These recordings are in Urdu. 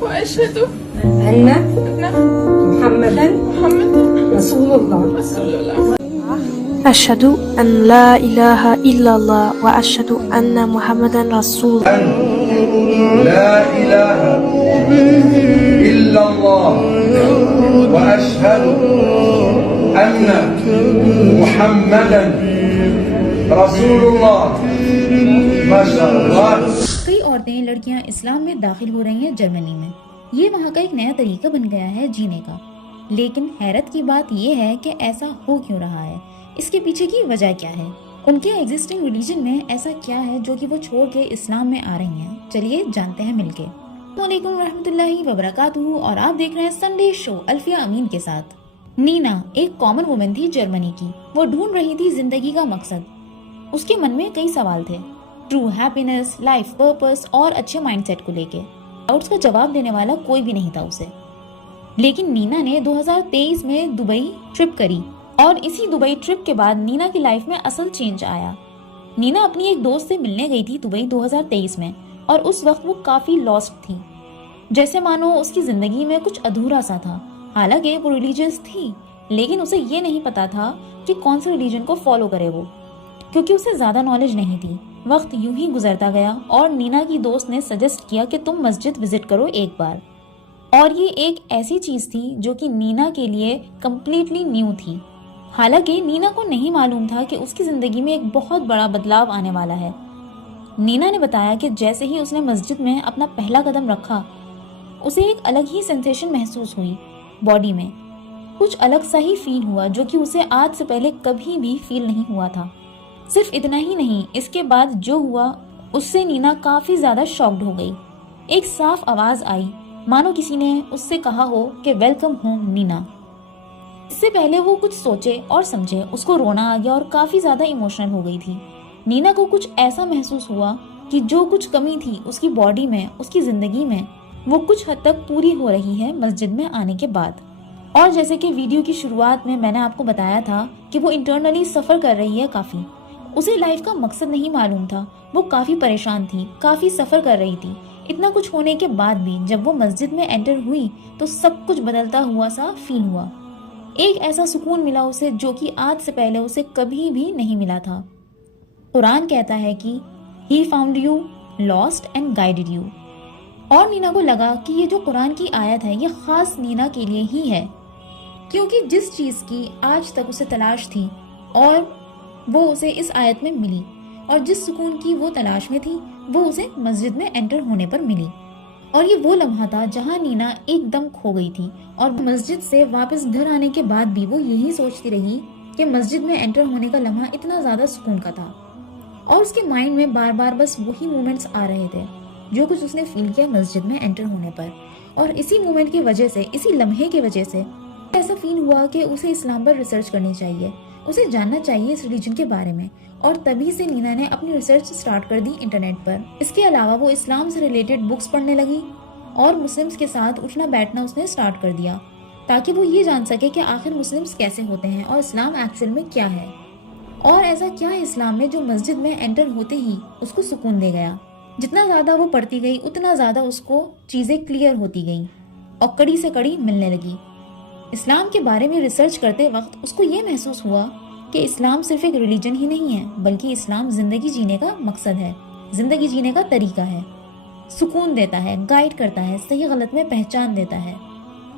وأشهد أن أن محمدا محمدا رسول الله. رسول الله. أشهد أن لا إله إلا الله وأشهد أن محمدا رسول لا إله إلا الله وأشهد أن محمدا رسول الله. ما شاء الله. کئی عورتیں لڑکیاں اسلام میں داخل ہو رہی ہیں جرمنی میں. یہ وہاں کا ایک نیا طریقہ بن گیا ہے جینے کا. لیکن حیرت کی بات یہ ہے کہ ایسا ہو کیوں رہا ہے, اس کے پیچھے کی وجہ کیا ہے, ان کے ایگزسٹنگ ریلیجن میں ایسا کیا ہے جو کہ وہ چھوڑ کے اسلام میں آ رہی ہیں. چلیے جانتے ہیں مل کے. السلام علیکم ورحمۃ اللہ وبرکاتہ, اور آپ دیکھ رہے ہیں سنڈے شو الفیہ امین کے ساتھ. نینا ایک کامن وومن تھی جرمنی کی. وہ ڈھونڈ رہی تھی زندگی کا مقصد. اس کے من میں کئی سوال تھے, ٹرو ہیپینس, لائف پرپس اور اچھے مائنڈ سیٹ کو لے کے. ڈاؤٹس کا جواب دینے والا کوئی بھی نہیں تھا اسے. لیکن نینا نے 2023 میں دبئی ٹرپ کری, اور اسی دبئی ٹرپ کے بعد نینا کی لائف میں اصل چینج آیا. نینا اپنی ایک دوست سے ملنے گئی تھی دبئی 2023 میں, اور اس وقت وہ کافی لاسٹ تھی. جیسے مانو اس کی زندگی میں کچھ ادھورا سا تھا. حالانکہ وہ ریلیجیس تھی, لیکن اسے یہ نہیں پتا تھا کہ کون سے ریلیجن کو فالو کرے وہ, کیونکہ اسے زیادہ نالج نہیں تھی. وقت یوں ہی گزرتا گیا, اور نینا کی دوست نے سجیسٹ کیا کہ تم مسجد وزٹ کرو ایک بار. اور یہ ایک ایسی چیز تھی جو کہ نینا کے لیے کمپلیٹلی نیو تھی. حالانکہ نینا کو نہیں معلوم تھا کہ اس کی زندگی میں ایک بہت بڑا بدلاؤ آنے والا ہے. نینا نے بتایا کہ جیسے ہی اس نے مسجد میں اپنا پہلا قدم رکھا, اسے ایک الگ ہی سینسیشن محسوس ہوئی باڈی میں. کچھ الگ سا ہی فیل ہوا جو کہ اسے آج سے پہلے کبھی بھی فیل نہیں ہوا تھا. صرف اتنا ہی نہیں, اس کے بعد جو ہوا اس سے نینا کافی زیادہ شاکڈ ہو گئی. ایک صاف آواز آئی, مانو کسی نے اس سے کہا ہو کہ ویلکم ہوم نینا. اس سے پہلے وہ کچھ سوچے اور سمجھے, اس کو رونا آ گیا اور کافی زیادہ ایموشنل ہو گئی تھی. نینا کو کچھ ایسا محسوس ہوا کہ جو کچھ کمی تھی اس کی باڈی میں, اس کی زندگی میں, وہ کچھ حد تک پوری ہو رہی ہے مسجد میں آنے کے بعد. اور جیسے کہ ویڈیو کی شروعات میں نے آپ کو بتایا تھا کہ وہ انٹرنلی سفر کر رہی ہے کافی. اسے لائف کا مقصد نہیں معلوم تھا, وہ کافی پریشان تھی, کافی سفر کر رہی تھی. اتنا کچھ ہونے کے بعد بھی جب وہ مسجد میں انٹر ہوئی تو سب کچھ بدلتا ہوا سا فیل ہوا. ایک ایسا سکون ملا اسے جو کہ آج سے پہلے اسے کبھی بھی نہیں ملا تھا. قرآن کہتا ہے کہ He found you lost and guided you. اور نینا کو لگا کہ یہ جو قرآن کی آیت ہے یہ خاص نینا کے لیے ہی ہے, کیونکہ جس چیز کی آج تک اسے تلاش تھی اور وہ اسے اس آیت میں ملی, اور جس سکون کی وہ تلاش میں تھی وہ اسے مسجد میں انٹر ہونے پر ملی. اور یہ وہ لمحہ تھا جہاں نینا ایک دم کھو گئی تھی, اور مسجد سے واپس گھر آنے کے بعد بھی وہ یہی سوچتی رہی کہ مسجد میں انٹر ہونے کا لمحہ اتنا زیادہ سکون کا تھا. اور اس کے مائنڈ میں بار بار بس وہی مومنٹس آ رہے تھے جو کچھ اس نے فیل کیا مسجد میں انٹر ہونے پر. اور اسی مومنٹ کی وجہ سے, اسی لمحے کی وجہ سے ایسا فیل ہوا کہ اسے اسلام پر ریسرچ کرنی چاہیے, اسے جاننا چاہیے اس ریلیجن کے بارے میں. اور تبھی سے نینا نے اپنی ریسرچ سٹارٹ کر دی انٹرنیٹ پر. اس کے علاوہ وہ اسلام سے ریلیٹڈ بکس پڑھنے لگی, اور مسلمز کے ساتھ اٹھنا بیٹھنا اس نے سٹارٹ کر دیا, تاکہ وہ یہ جان سکے کہ آخر مسلمز کیسے ہوتے ہیں اور اسلام ایکچوئل میں کیا ہے, اور ایسا کیا ہے اسلام میں جو مسجد میں انٹر ہوتے ہی اس کو سکون دے گیا. جتنا زیادہ وہ پڑھتی گئی اتنا زیادہ اس کو چیزیں کلیئر ہوتی گئیں اور کڑی سے کڑی ملنے لگی. اسلام کے بارے میں ریسرچ کرتے وقت اس کو یہ محسوس ہوا کہ اسلام صرف ایک ریلیجن ہی نہیں ہے, بلکہ اسلام زندگی جینے کا مقصد ہے, زندگی جینے کا طریقہ ہے. سکون دیتا ہے, گائیڈ کرتا ہے, صحیح غلط میں پہچان دیتا ہے.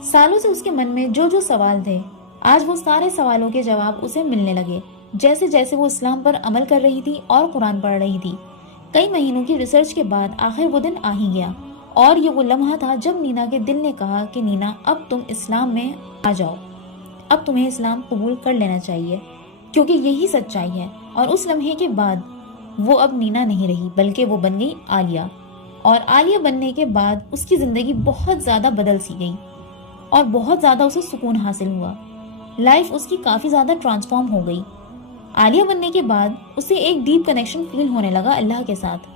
سالوں سے اس کے من میں جو جو سوال تھے, آج وہ سارے سوالوں کے جواب اسے ملنے لگے جیسے جیسے وہ اسلام پر عمل کر رہی تھی اور قرآن پڑھ رہی تھی. کئی مہینوں کی ریسرچ کے بعد آخر وہ دن آ ہی گیا, اور یہ وہ لمحہ تھا جب نینا کے دل نے کہا کہ نینا اب تم اسلام میں آ جاؤ, اب تمہیں اسلام قبول کر لینا چاہیے, کیونکہ یہی سچائی ہے. اور اس لمحے کے بعد وہ اب نینا نہیں رہی, بلکہ وہ بن گئی عالیہ. اور عالیہ بننے کے بعد اس کی زندگی بہت زیادہ بدل سی گئی, اور بہت زیادہ اسے سکون حاصل ہوا. لائف اس کی کافی زیادہ ٹرانسفارم ہو گئی. عالیہ بننے کے بعد اسے ایک ڈیپ کنیکشن فیل ہونے لگا اللہ کے ساتھ.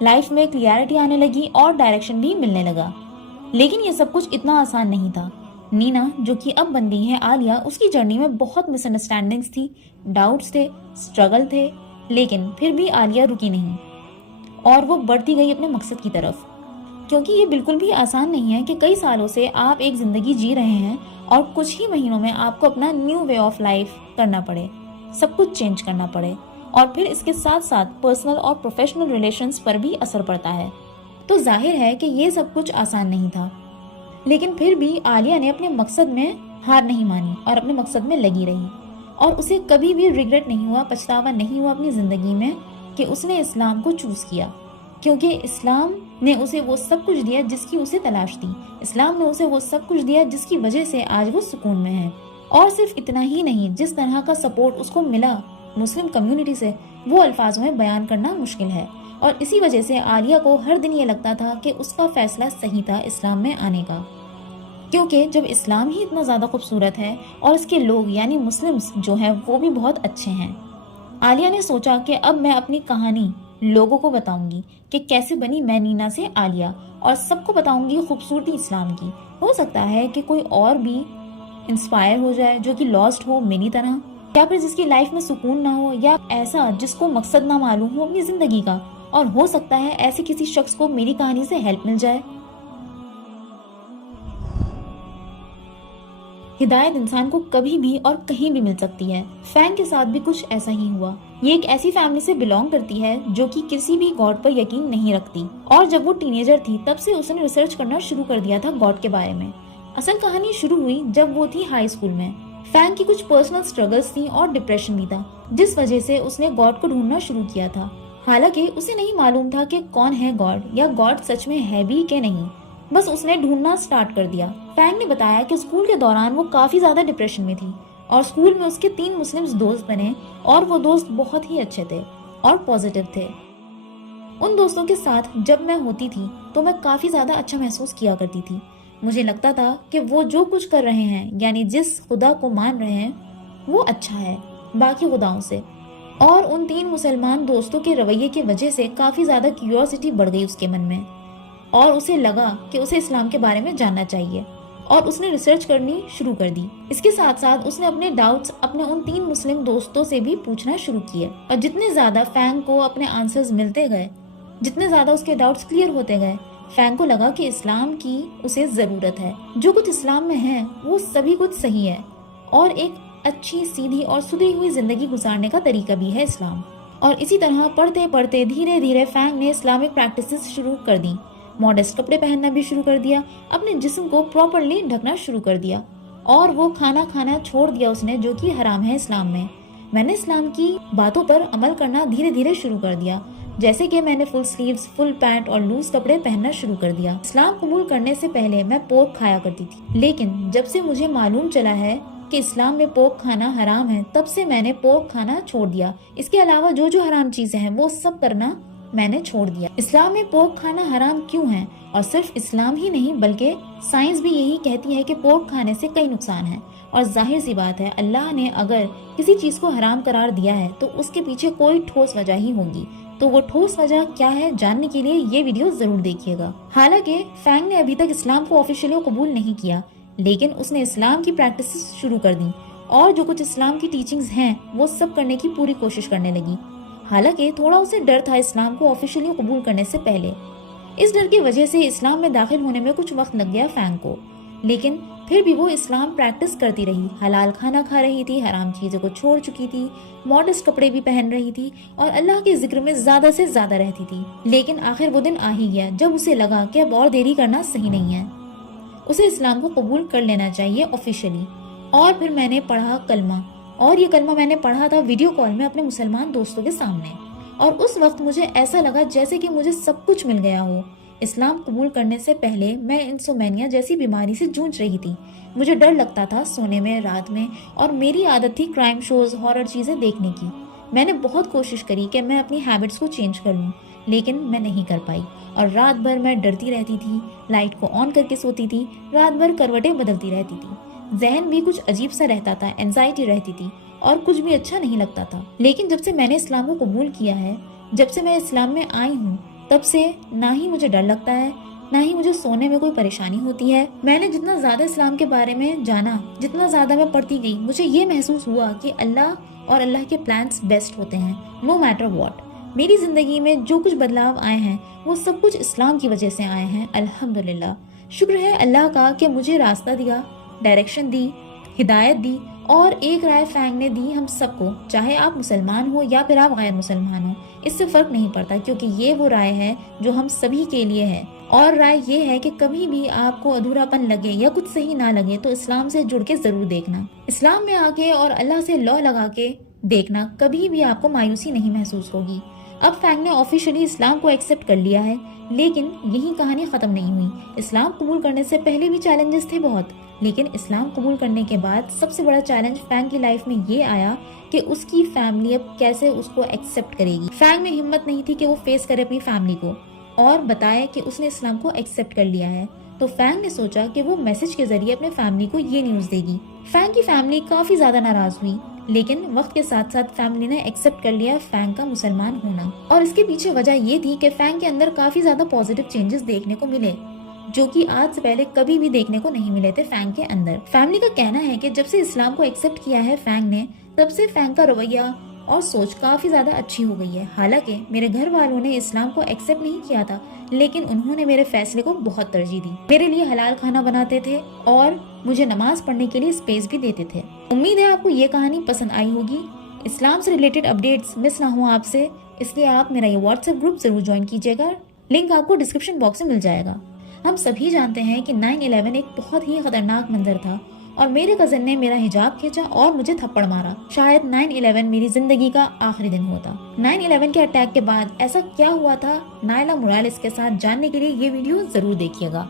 لائف میں کلیئرٹی آنے لگی اور ڈائریکشن بھی ملنے لگا. لیکن یہ سب کچھ اتنا آسان نہیں تھا. نینا جو کہ اب بن گئی ہے عالیہ, اس کی جرنی میں بہت مس انڈرسٹینڈنگز تھی, ڈاؤٹس تھے, اسٹرگل تھے, لیکن پھر بھی عالیہ رکی نہیں, اور وہ بڑھتی گئی اپنے مقصد کی طرف. کیونکہ یہ بالکل بھی آسان نہیں ہے کہ کئی سالوں سے آپ ایک زندگی جی رہے ہیں اور کچھ ہی مہینوں میں آپ کو اپنا نیو وے آف لائف کرنا پڑے، سب کچھ چینج کرنا پڑے، اور پھر اس کے ساتھ ساتھ پرسنل اور پروفیشنل ریلیشنز پر بھی اثر پڑتا ہے۔ تو ظاہر ہے کہ یہ سب کچھ آسان نہیں تھا، لیکن پھر بھی عالیہ نے اپنے مقصد میں ہار نہیں مانی اور اپنے مقصد میں لگی رہی، اور اسے کبھی بھی ریگریٹ نہیں ہوا، پچھتاوا نہیں ہوا اپنی زندگی میں کہ اس نے اسلام کو چوز کیا، کیونکہ اسلام نے اسے وہ سب کچھ دیا جس کی اسے تلاش تھی۔ اسلام نے اسے وہ سب کچھ دیا جس کی وجہ سے آج وہ سکون میں ہے۔ اور صرف اتنا ہی نہیں، جس طرح کا سپورٹ اس کو ملا مسلم کمیونٹی سے، وہ الفاظوں میں بیان کرنا مشکل ہے، اور اسی وجہ سے عالیہ کو ہر دن یہ لگتا تھا کہ اس کا فیصلہ صحیح تھا اسلام میں آنے کا، کیونکہ جب اسلام ہی اتنا زیادہ خوبصورت ہے اور اس کے لوگ یعنی مسلمز جو ہیں وہ بھی بہت اچھے ہیں۔ عالیہ نے سوچا کہ اب میں اپنی کہانی لوگوں کو بتاؤں گی کہ کیسے بنی میں نینا سے عالیہ، اور سب کو بتاؤں گی خوبصورتی اسلام کی۔ ہو سکتا ہے کہ کوئی اور بھی انسپائر ہو جائے جو کہ لاسٹ ہو میری طرح، یا پھر جس کی لائف میں سکون نہ ہو، یا ایسا جس کو مقصد نہ معلوم ہو اپنی زندگی کا، اور ہو سکتا ہے ایسے کسی شخص کو میری کہانی سے ہیلپ مل جائے۔ ہدایت انسان کو کبھی بھی اور کہیں بھی مل سکتی ہے۔ فینگ کے ساتھ بھی کچھ ایسا ہی ہوا۔ یہ ایک ایسی فیملی سے بلونگ کرتی ہے جو کہ کسی بھی گاڈ پر یقین نہیں رکھتی، اور جب وہ ٹینیجر تھی تب سے اس نے ریسرچ کرنا شروع کر دیا تھا گاڈ کے بارے میں۔ اصل کہانی شروع ہوئی جب وہ تھی ہائی اسکول میں۔ فینگ کی کچھ پرسنل سٹرگلز تھی اور ڈپریشن بھی تھا، جس وجہ سے اس نے گاڈ کو ڈھونڈنا شروع کیا تھا، حالانکہ اسے نہیں معلوم تھا کہ کون ہے گاڈ، یا گاڈ سچ میں ہے بھی کہ نہیں، بس اس نے ڈھونڈنا سٹارٹ کر دیا۔ فینگ نے بتایا کہ اسکول کے دوران وہ کافی زیادہ ڈپریشن میں تھی، اور اسکول میں اس کے 3 مسلم دوست بنے، اور وہ دوست بہت ہی اچھے تھے اور پازیٹیو تھے۔ ان دوستوں کے ساتھ جب میں ہوتی تھی تو میں کافی زیادہ اچھا محسوس کیا کرتی تھی۔ مجھے لگتا تھا کہ وہ جو کچھ کر رہے ہیں، یعنی جس خدا کو مان رہے ہیں، وہ اچھا ہے باقی خداؤں سے۔ اور ان 3 مسلمان دوستوں کے رویے کی وجہ سے کافی زیادہ کیوریوسٹی بڑھ گئی اس کے من میں، اور اسے لگا کہ اسے اسلام کے بارے میں جاننا چاہیے، اور اس نے ریسرچ کرنی شروع کر دی۔ اس کے ساتھ ساتھ اس نے اپنے ڈاؤٹس اپنے ان 3 مسلم دوستوں سے بھی پوچھنا شروع کیے، اور جتنے زیادہ فینگ کو اپنے آنسرز ملتے گئے، جتنے زیادہ اس کے ڈاؤٹس کلیئر ہوتے گئے، فینگ کو لگا کہ اسلام کی اسے ضرورت ہے۔ جو کچھ اسلام میں ہے وہ سبھی کچھ صحیح ہے، اور ایک اچھی سیدھی اور سدھری ہوئی زندگی گزارنے کا طریقہ بھی ہے اسلام۔ اور اسی طرح پڑھتے پڑھتے دھیرے دھیرے فینگ نے اسلامک پریکٹسز شروع کر دی، ماڈسٹ کپڑے پہننا بھی شروع کر دیا، اپنے جسم کو پراپرلی ڈھکنا شروع کر دیا، اور وہ کھانا کھانا چھوڑ دیا اس نے، جو کہ حرام ہے اسلام میں۔ میں نے اسلام کی باتوں پر عمل کرنا دھیرے دھیرے شروع کر دیا، جیسے کہ میں نے فل سلیوز، فل پینٹ اور لوز کپڑے پہننا شروع کر دیا۔ اسلام قبول کرنے سے پہلے میں پورک کھایا کرتی تھی، لیکن جب سے مجھے معلوم چلا ہے کہ اسلام میں پورک کھانا حرام ہے، تب سے میں نے پورک کھانا چھوڑ دیا۔ اس کے علاوہ جو جو حرام چیزیں ہیں وہ سب کرنا میں نے چھوڑ دیا۔ اسلام میں پورک کھانا حرام کیوں ہے؟ اور صرف اسلام ہی نہیں بلکہ سائنس بھی یہی کہتی ہے کہ پورک کھانے سے کئی نقصان ہیں، اور ظاہر سی بات ہے اللہ نے اگر کسی چیز کو حرام قرار دیا ہے تو اس کے پیچھے کوئی ٹھوس وجہ ہی ہوگی۔ تو وہ ٹھوس وجہ کیا ہے جاننے کے لیے یہ ویڈیو ضرور دیکھیے گا۔ حالانکہ فینگ نے ابھی تک اسلام کو آفیشلی قبول نہیں کیا، لیکن اس نے اسلام کی پریکٹسز شروع کر دی، اور جو کچھ اسلام کی ٹیچنگز ہیں وہ سب کرنے کی پوری کوشش کرنے لگی۔ حالانکہ تھوڑا اسے ڈر تھا اسلام کو آفیشلی قبول کرنے سے پہلے، اس ڈر کی وجہ سے اسلام میں داخل ہونے میں کچھ وقت لگ گیا فینگ کو، لیکن پھر بھی وہ اسلام پریکٹس کرتی رہی، حلال کھانا کھا رہی تھی، حرام چیزوں کو چھوڑ چکی تھی، ماڈسٹ کپڑے بھی پہن رہی تھی، اور اللہ کے ذکر میں زیادہ سے زیادہ رہتی تھی۔ لیکن آخر وہ دن آ ہی گیا جب اسے لگا کہ اب اور دیری کرنا صحیح نہیں ہے، اسے اسلام کو قبول کر لینا چاہیے آفیشلی۔ اور پھر میں نے پڑھا کلمہ، اور یہ کلمہ میں نے پڑھا تھا ویڈیو کال میں اپنے مسلمان دوستوں کے سامنے، اور اس وقت مجھے ایسا لگا جیسے کہ مجھے سب کچھ مل گیا ہو۔ اسلام قبول کرنے سے پہلے میں انسومینیا جیسی بیماری سے جونج رہی تھی، مجھے ڈر لگتا تھا سونے میں، رات میں، اور میری عادت تھی کرائم شوز، ہارر چیزیں دیکھنے کی۔ میں نے بہت کوشش کری کہ میں اپنی ہیبٹس کو چینج کر لوں، لیکن میں نہیں کر پائی، اور رات بھر میں ڈرتی رہتی تھی، لائٹ کو آن کر کے سوتی تھی، رات بھر کروٹیں بدلتی رہتی تھی، ذہن بھی کچھ عجیب سا رہتا تھا، اینزائٹی رہتی تھی، اور کچھ بھی اچھا نہیں لگتا تھا۔ لیکن جب سے میں نے اسلام کو قبول کیا ہے، جب سے میں اسلام میں آئی ہوں، تب سے نہ ہی مجھے ڈر لگتا ہے، نہ ہی مجھے سونے میں کوئی پریشانی ہوتی ہے۔ میں نے جتنا زیادہ اسلام کے بارے میں جانا، جتنا زیادہ میں پڑھتی گئی، مجھے یہ محسوس ہوا کہ اللہ اور اللہ کے پلانس بیسٹ ہوتے ہیں، نو میٹر واٹ۔ میری زندگی میں جو کچھ بدلاؤ آئے ہیں وہ سب کچھ اسلام کی وجہ سے آئے ہیں، الحمدللہ۔ شکر ہے اللہ کا کہ مجھے راستہ دیا، ڈائریکشن دی، ہدایت دی، اور ایک رائے فینگ نے دی ہم سب کو، چاہے آپ مسلمان ہو یا پھر آپ غیر مسلمان ہو، اس سے فرق نہیں پڑتا، کیونکہ یہ وہ رائے ہے جو ہم سبھی کے لیے ہے۔ اور رائے یہ ہے کہ کبھی بھی آپ کو ادھورا پن لگے یا کچھ صحیح نہ لگے تو اسلام سے جڑ کے ضرور دیکھنا۔ اسلام میں آ کے اور اللہ سے لا لگا کے دیکھنا، کبھی بھی آپ کو مایوسی نہیں محسوس ہوگی۔ اب فینگ نے آفیشلی اسلام کو ایکسپٹ کر لیا ہے، لیکن یہی کہانی ختم نہیں ہوئی۔ اسلام قبول کرنے سے پہلے بھی چیلنجز تھے بہت، لیکن اسلام قبول کرنے کے بعد سب سے بڑا چیلنج فینگ کی لائف میں یہ آیا کہ اس کی فیملی اب کیسے اس کو ایکسپٹ کرے گی۔ فینگ میں ہمت نہیں تھی کہ وہ فیس کرے اپنی فیملی کو اور بتائے کہ اس نے اسلام کو ایکسپٹ کر لیا ہے، تو فینگ نے سوچا کہ وہ میسج کے ذریعے اپنے فیملی کو یہ نیوز دے گی۔ فینگ کی فیملی کافی زیادہ ناراض ہوئی، لیکن وقت کے ساتھ ساتھ فیملی نے ایکسپٹ کر لیا فینگ کا مسلمان ہونا، اور اس کے پیچھے وجہ یہ تھی کہ فینگ کے اندر کافی زیادہ پازیٹیو چینجز دیکھنے کو ملے، جو کہ آج سے پہلے کبھی بھی دیکھنے کو نہیں ملے تھے فینگ کے اندر۔ فیملی کا کہنا ہے کہ جب سے اسلام کو ایکسپٹ کیا ہے فینگ نے، تب سے فینگ کا رویہ اور سوچ کافی زیادہ اچھی ہو گئی ہے۔ حالانکہ میرے گھر والوں نے اسلام کو ایکسپٹ نہیں کیا تھا، لیکن انہوں نے میرے فیصلے کو بہت ترجیح دی، میرے لیے حلال کھانا بناتے تھے اور مجھے نماز پڑھنے کے لیے اسپیس بھی دیتے تھے۔ امید ہے آپ کو یہ کہانی پسند آئی ہوگی۔ اسلام سے ریلیٹڈ اپڈیٹس مس نہ ہوں آپ سے، اس لیے آپ میرا یہ واٹس ایپ گروپ ضرور جوائن کیجیے گا، لنک آپ کو ڈسکرپشن باکس میں مل جائے گا۔ ہم سبھی جانتے ہیں کہ 9/11 ایک بہت ہی خطرناک منظر تھا، اور میرے کزن نے میرا حجاب کھینچا اور مجھے تھپڑ مارا۔ شاید 9/11 میری زندگی کا آخری دن ہوتا۔ 9/11 کے اٹیک کے بعد ایسا کیا ہوا تھا نائلہ مورالس کے ساتھ، جاننے کے لیے یہ ویڈیو ضرور دیکھیے گا۔